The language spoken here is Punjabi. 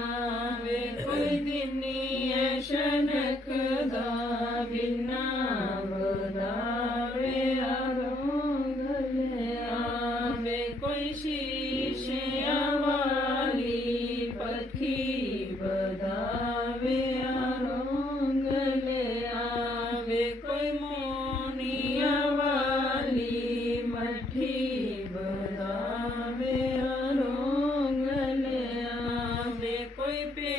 ਆਵੇ ਕੋਈ ਦਿਨੀ ਐਸ਼ਨਕ ਦਾ ਬਿਨਾ ਵਧਾਵੇ ਅਰੋਗਲੇ ਆਵੇ ਕੋਈ ਸ਼ੀਸ਼ਿਆਂ ਵਾਲੀ ਪੱਖੀ ਵਧਾਵੇ ਅਰੋਗਲੇ ਆਵੇ ਕੋਈ ਮੋਨੀਆਂ ਵਾਲੀ ਮੱਠੀ ਵਧਾਵੇ ਅਰੋਗਲੇ ਆਵੇ ਕੋਈ ਪੇ